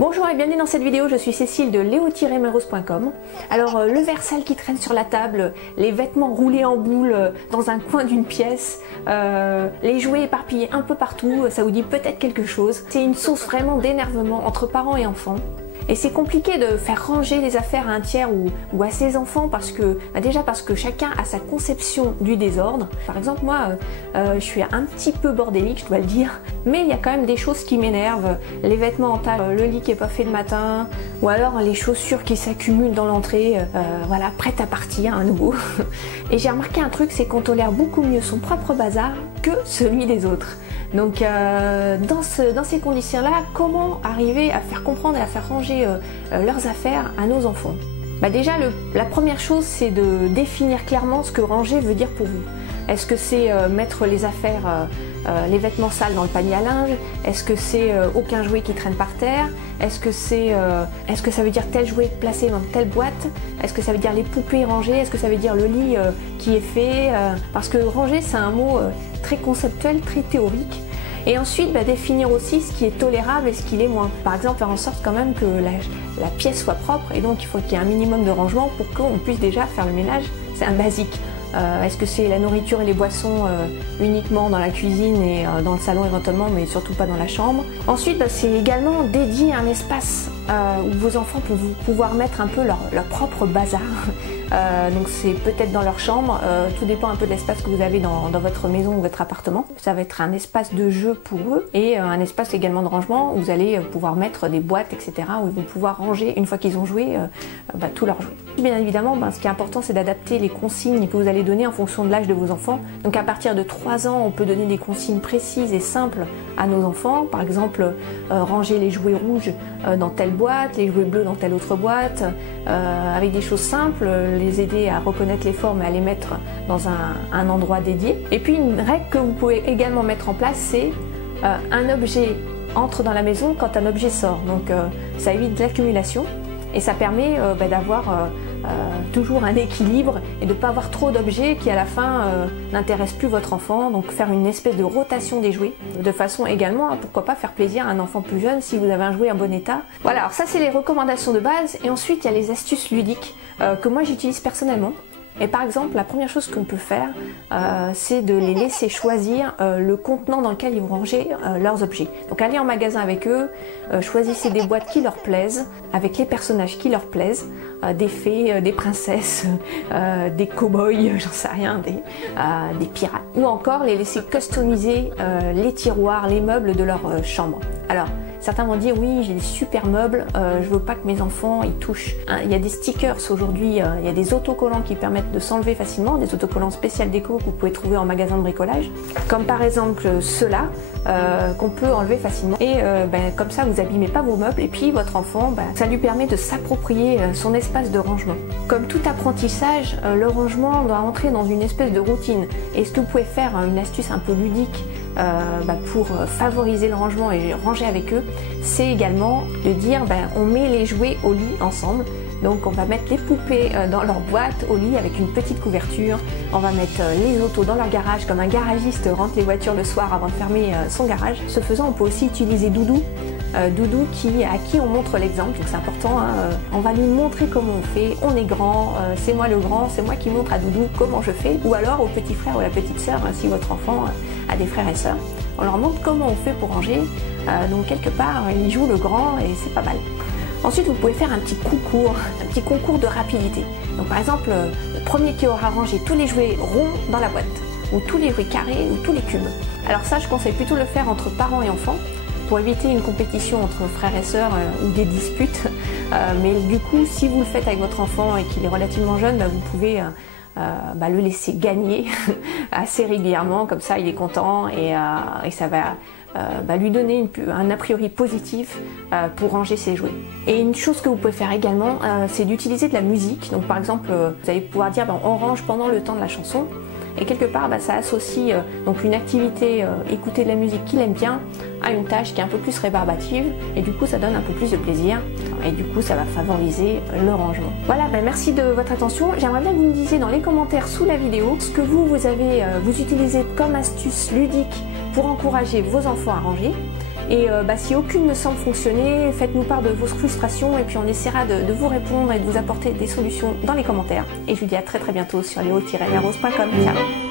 Bonjour et bienvenue dans cette vidéo, je suis Cécile de leo-melrose.com. Alors le verre sale qui traîne sur la table, les vêtements roulés en boule dans un coin d'une pièce, les jouets éparpillés un peu partout, ça vous dit peut-être quelque chose. C'est une source vraiment d'énervement entre parents et enfants. Et c'est compliqué de faire ranger les affaires à un tiers ou à ses enfants parce que, déjà parce que chacun a sa conception du désordre. Par exemple, moi, je suis un petit peu bordélique, je dois le dire, mais il y a quand même des choses qui m'énervent. Les vêtements en tas, le lit qui n'est pas fait le matin, ou alors les chaussures qui s'accumulent dans l'entrée, voilà, prêtes à partir à nouveau. Et j'ai remarqué un truc, c'est qu'on tolère beaucoup mieux son propre bazar que celui des autres. Donc dans ces conditions-là, comment arriver à faire comprendre et à faire ranger leurs affaires à nos enfants? Déjà, la première chose, c'est de définir clairement ce que ranger veut dire pour vous. Est-ce que c'est mettre les affaires, les vêtements sales dans le panier à linge? Est-ce que c'est aucun jouet qui traîne par terre? Est-ce que ça veut dire tel jouet placé dans telle boîte? Est-ce que ça veut dire les poupées rangées? Est-ce que ça veut dire le lit qui est fait? Parce que ranger, c'est un mot très conceptuel, très théorique. Et ensuite, définir aussi ce qui est tolérable et ce qui l'est moins. Par exemple, faire en sorte quand même que la pièce soit propre et donc il faut qu'il y ait un minimum de rangement pour qu'on puisse déjà faire le ménage. C'est un basique. Est-ce que c'est la nourriture et les boissons uniquement dans la cuisine et dans le salon éventuellement, mais surtout pas dans la chambre? Ensuite, c'est également dédier un espace où vos enfants vont pouvoir mettre un peu leur propre bazar. Donc c'est peut-être dans leur chambre, tout dépend un peu de l'espace que vous avez dans votre maison ou votre appartement. Ça va être un espace de jeu pour eux et un espace également de rangement où vous allez pouvoir mettre des boîtes, etc. où ils vont pouvoir ranger une fois qu'ils ont joué tous leurs jouets. Bien évidemment, ce qui est important, c'est d'adapter les consignes que vous allez donner en fonction de l'âge de vos enfants. Donc à partir de 3 ans, on peut donner des consignes précises et simples à nos enfants. Par exemple, ranger les jouets rouges dans telle boîte, les jouets bleus dans telle autre boîte, avec des choses simples, les aider à reconnaître les formes et à les mettre dans un endroit dédié. Et puis une règle que vous pouvez également mettre en place, c'est un objet entre dans la maison quand un objet sort. Donc ça évite l'accumulation et ça permet d'avoir toujours un équilibre et de ne pas avoir trop d'objets qui à la fin n'intéressent plus votre enfant. Donc faire une espèce de rotation des jouets de façon également pourquoi pas faire plaisir à un enfant plus jeune si vous avez un jouet en bon état. Voilà, alors ça c'est les recommandations de base et ensuite il y a les astuces ludiques que moi j'utilise personnellement. Et par exemple, la première chose qu'on peut faire, c'est de les laisser choisir le contenant dans lequel ils vont ranger leurs objets. Donc allez en magasin avec eux, choisissez des boîtes qui leur plaisent, avec les personnages qui leur plaisent, des fées, des princesses, des cow-boys, j'en sais rien, des pirates. Ou encore les laisser customiser les tiroirs, les meubles de leur chambre. Alors, certains vont dire oui, j'ai des super meubles, je veux pas que mes enfants y touchent. Il y a des stickers aujourd'hui, il y a des autocollants qui permettent de s'enlever facilement, des autocollants spécial déco que vous pouvez trouver en magasin de bricolage, comme par exemple ceux-là qu'on peut enlever facilement. Et comme ça, vous abîmez pas vos meubles et puis votre enfant, ça lui permet de s'approprier son espace de rangement. Comme tout apprentissage, le rangement doit entrer dans une espèce de routine. Et ce que vous pouvez faire, une astuce un peu ludique, pour favoriser le rangement et ranger avec eux, c'est également de dire on met les jouets au lit ensemble. Donc on va mettre les poupées dans leur boîte au lit avec une petite couverture, on va mettre les autos dans leur garage comme un garagiste rentre les voitures le soir avant de fermer son garage. Ce faisant, on peut aussi utiliser Doudou. Doudou à qui on montre l'exemple, donc c'est important, on va lui montrer comment on fait, on est grand, c'est moi le grand, c'est moi qui montre à Doudou comment je fais, ou alors au petit frère ou à la petite sœur, si votre enfant a des frères et sœurs, on leur montre comment on fait pour ranger, donc quelque part il joue le grand et c'est pas mal. Ensuite vous pouvez faire un petit concours de rapidité. Donc par exemple, le premier qui aura rangé tous les jouets ronds dans la boîte, ou tous les jouets carrés, ou tous les cubes. Alors ça je conseille plutôt de le faire entre parents et enfants, pour éviter une compétition entre frères et sœurs ou des disputes. Mais du coup, si vous le faites avec votre enfant et qu'il est relativement jeune, vous pouvez le laisser gagner assez régulièrement, comme ça il est content et ça va lui donner un a priori positif pour ranger ses jouets. Et une chose que vous pouvez faire également, c'est d'utiliser de la musique. Donc par exemple, vous allez pouvoir dire on range pendant le temps de la chanson. Et quelque part, ça associe donc une activité, écouter de la musique qu'il aime bien, à une tâche qui est un peu plus rébarbative. Et du coup, ça donne un peu plus de plaisir. Et du coup, ça va favoriser le rangement. Voilà, merci de votre attention. J'aimerais bien que vous me disiez dans les commentaires sous la vidéo ce que vous utilisez comme astuce ludique pour encourager vos enfants à ranger. Et si aucune ne semble fonctionner, faites-nous part de vos frustrations et puis on essaiera de vous répondre et de vous apporter des solutions dans les commentaires. Et je vous dis à très bientôt sur léo-merrose.com. Ciao.